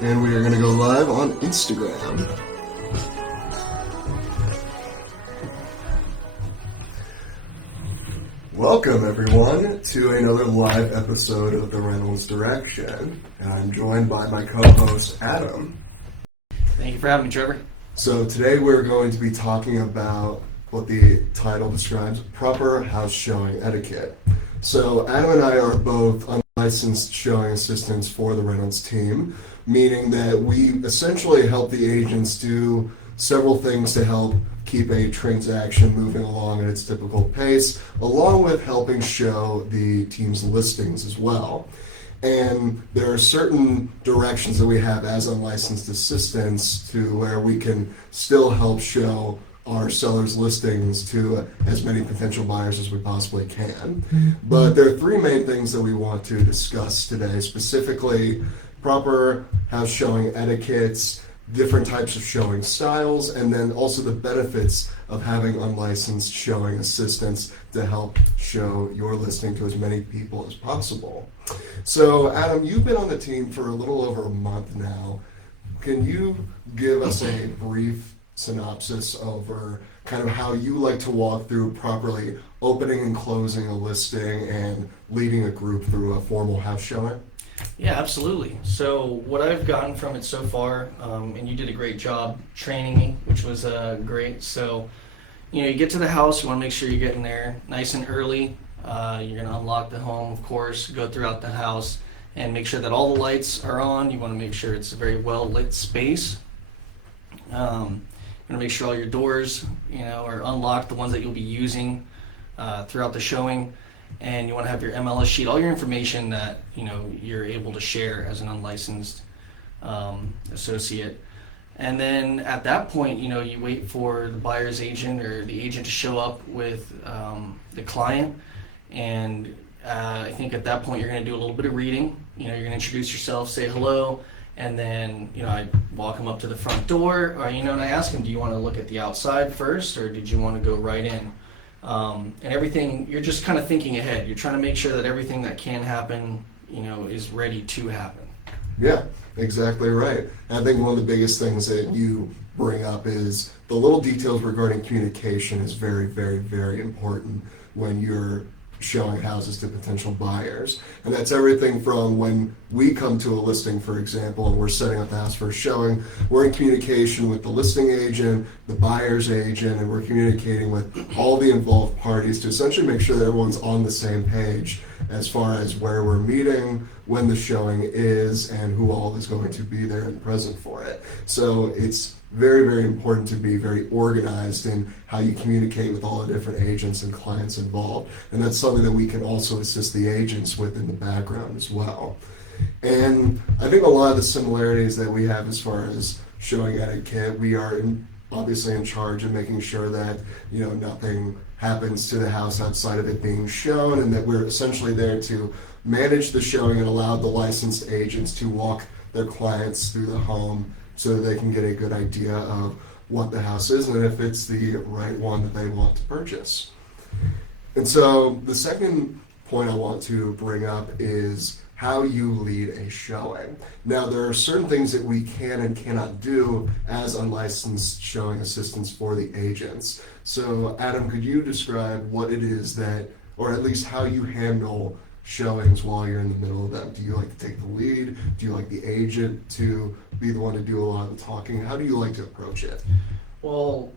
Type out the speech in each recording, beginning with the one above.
And we are going to go live on Instagram. Welcome, everyone, to another live episode of the Reynolds Direction. And I'm joined by my co-host, Adam. Thank you for having me, Trevor. So today we're going to be talking about what the title describes, proper house showing etiquette. So Adam and I are both unlicensed showing assistants for the Reynolds team, meaning that we essentially help the agents do several things to help keep a transaction moving along at its typical pace, along with helping show the team's listings as well. And there are certain directions that we have as unlicensed assistants to where we can still help show our sellers' listings to as many potential buyers as we possibly can. But there are three main things that we want to discuss today, specifically proper house showing etiquettes, different types of showing styles, and then also the benefits of having unlicensed showing assistants to help show your listing to as many people as possible. So, Adam, you've been on the team for a little over a month now. Can you give us a brief synopsis over kind of how you like to walk through properly opening and closing a listing and leading a group through a formal house showing? Yeah, absolutely. So what I've gotten from it so far, and you did a great job training me, which was great. So, you get to the house, you want to make sure you're getting there nice and early. You're going to unlock the home, of course, go throughout the house and make sure that all the lights are on. You want to make sure it's a very well lit space. You want to make sure all your doors, are unlocked, the ones that you'll be using throughout the showing. And you want to have your MLS sheet, all your information that you're able to share as an unlicensed associate. And then at that point, you wait for the buyer's agent or the agent to show up with the client. And I think at that point you're going to do a little bit of reading. You're going to introduce yourself, say hello, and then I walk them up to the front door, or and I ask them, do you want to look at the outside first, or did you want to go right in? And everything, you're just kind of thinking ahead. You're trying to make sure that everything that can happen, is ready to happen. Yeah, exactly right. And I think one of the biggest things that you bring up is the little details regarding communication is very, very, very important when you're showing houses to potential buyers. And that's everything from when we come to a listing, for example, and we're setting up the house for a showing, we're in communication with the listing agent, the buyer's agent, and we're communicating with all the involved parties to essentially make sure that everyone's on the same page as far as where we're meeting, when the showing is, and who all is going to be there and present for it. So it's very, very important to be very organized in how you communicate with all the different agents and clients involved. And that's something that we can also assist the agents with in the background as well. And I think a lot of the similarities that we have as far as showing etiquette, we are obviously in charge of making sure that nothing happens to the house outside of it being shown, and that we're essentially there to manage the showing and allow the licensed agents to walk their clients through the home so that they can get a good idea of what the house is and if it's the right one that they want to purchase. And so the second point I want to bring up is how you lead a showing. Now, there are certain things that we can and cannot do as unlicensed showing assistants for the agents. So, Adam, could you describe what it is that, or at least how you handle showings while you're in the middle of them? Do you like to take the lead? Do you like the agent to be the one to do a lot of the talking? How do you like to approach it? Well,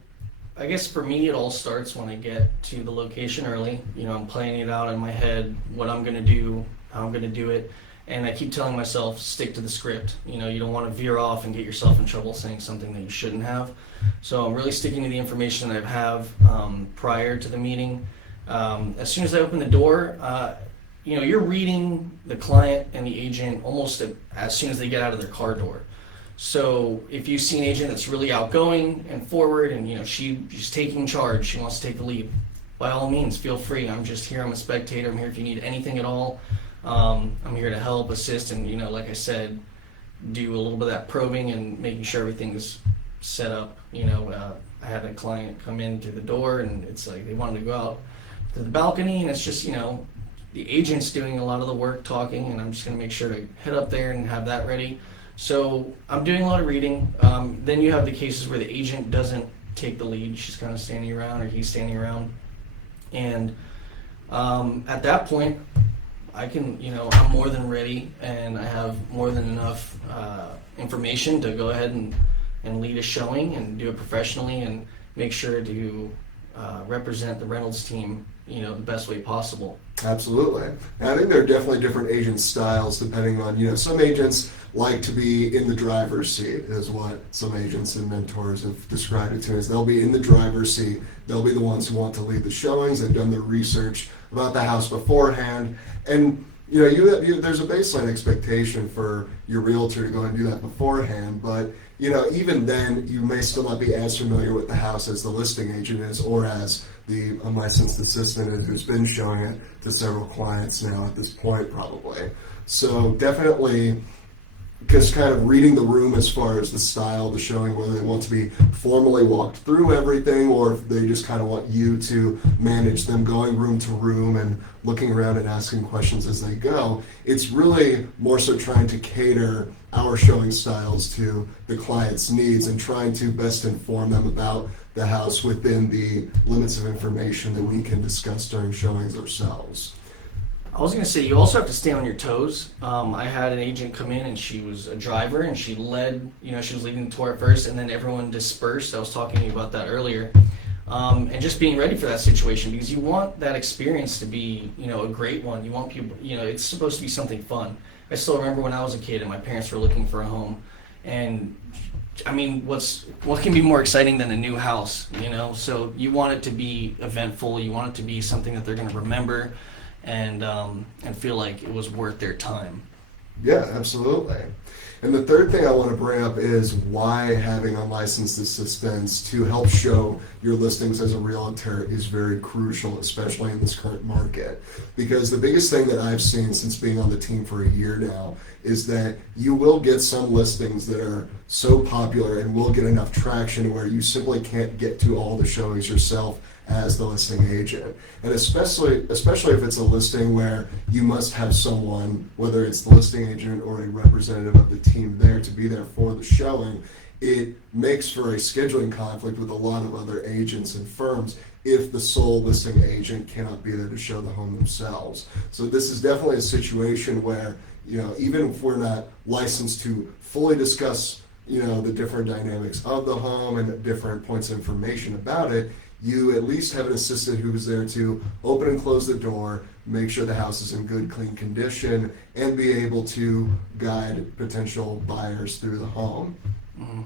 I guess for me it all starts when I get to the location early. I'm planning it out in my head, what I'm going to do, how I'm going to do it, and I keep telling myself, stick to the script. You don't want to veer off and get yourself in trouble saying something that you shouldn't have. So I'm really sticking to the information that I have prior to the meeting. As soon as I open the door, you're reading the client and the agent almost as soon as they get out of their car door. So if you see an agent that's really outgoing and forward and she's taking charge, she wants to take the lead, by all means, feel free. I'm just here, I'm a spectator, I'm here if you need anything at all. I'm here to help, assist, and like I said, do a little bit of that probing and making sure everything's set up. I had a client come in through the door and it's like they wanted to go out to the balcony, and it's just the agent's doing a lot of the work talking, and I'm just going to make sure to head up there and have that ready. So I'm doing a lot of reading. Then you have the cases where the agent doesn't take the lead. She's kind of standing around, or he's standing around. And at that point, I can, I'm more than ready, and I have more than enough information to go ahead and lead a showing and do it professionally and make sure to represent the Reynolds team, the best way possible. Absolutely. And I think there are definitely different agent styles depending on, some agents like to be in the driver's seat, is what some agents and mentors have described it to us. They'll be in the driver's seat. They'll be the ones who want to lead the showings. They've done their research about the house beforehand. And, there's a baseline expectation for your realtor to go and do that beforehand. But, even then, you may still not be as familiar with the house as the listing agent is, or as the unlicensed assistant is, who's been showing it to several clients now at this point, probably. So definitely just kind of reading the room as far as the style of the showing, whether they want to be formally walked through everything, or if they just kind of want you to manage them going room to room and looking around and asking questions as they go. It's really more so trying to cater our showing styles to the client's needs and trying to best inform them about the house within the limits of information that we can discuss during showings ourselves. I was going to say, you also have to stay on your toes. I had an agent come in, and she was a driver, and she led, she was leading the tour at first, and then everyone dispersed. I was talking to you about that earlier. And just being ready for that situation, because you want that experience to be, a great one. You want people, it's supposed to be something fun. I still remember when I was a kid and my parents were looking for a home, and I mean, what can be more exciting than a new house, So you want it to be eventful. You want it to be something that they're going to remember and feel like it was worth their time. Yeah, absolutely. And the third thing I want to bring up is why having unlicensed assistants to help show your listings as a realtor is very crucial, especially in this current market. Because the biggest thing that I've seen since being on the team for a year now is that you will get some listings that are so popular and will get enough traction where you simply can't get to all the showings yourself as the listing agent. And especially if it's a listing where you must have someone, whether it's the listing agent or a representative of the team there to be there for the showing, it makes for a scheduling conflict with a lot of other agents and firms if the sole listing agent cannot be there to show the home themselves. So this is definitely a situation where, even if we're not licensed to fully discuss, the different dynamics of the home and different points of information about it, you at least have an assistant who's there to open and close the door, make sure the house is in good, clean condition, and be able to guide potential buyers through the home. Mm-hmm.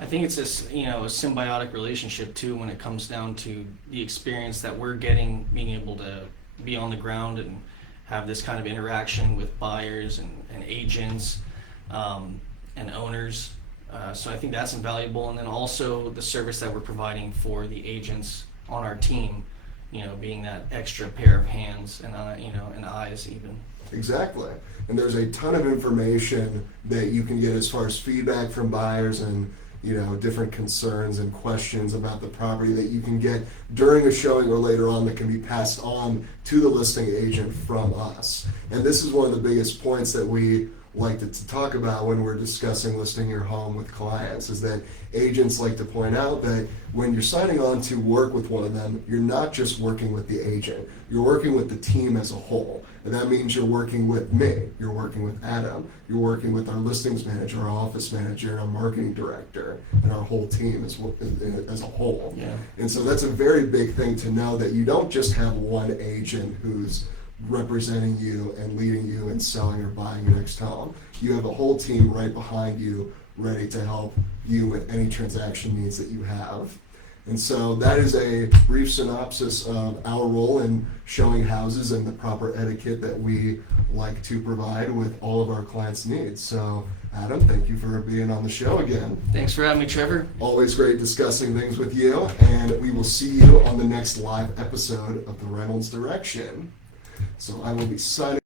I think it's this, a symbiotic relationship too when it comes down to the experience that we're getting, being able to be on the ground and have this kind of interaction with buyers and agents and owners. So I think that's invaluable, and then also the service that we're providing for the agents on our team, being that extra pair of hands and and eyes even. Exactly. And there's a ton of information that you can get as far as feedback from buyers and different concerns and questions about the property that you can get during a showing or later on that can be passed on to the listing agent from us. And this is one of the biggest points that we like to talk about when we're discussing listing your home with clients, is that agents like to point out that when you're signing on to work with one of them, you're not just working with the agent, you're working with the team as a whole. And that means you're working with me, you're working with Adam, you're working with our listings manager, our office manager, and our marketing director, and our whole team as a whole. Yeah. And so that's a very big thing to know, that you don't just have one agent who's representing you and leading you in selling or buying your next home. You have a whole team right behind you ready to help you with any transaction needs that you have. And so that is a brief synopsis of our role in showing houses and the proper etiquette that we like to provide with all of our clients' needs. So Adam, thank you for being on the show again. Thanks for having me, Trevor. Always great discussing things with you, and we will see you on the next live episode of the Reynolds Direction. So I will be signing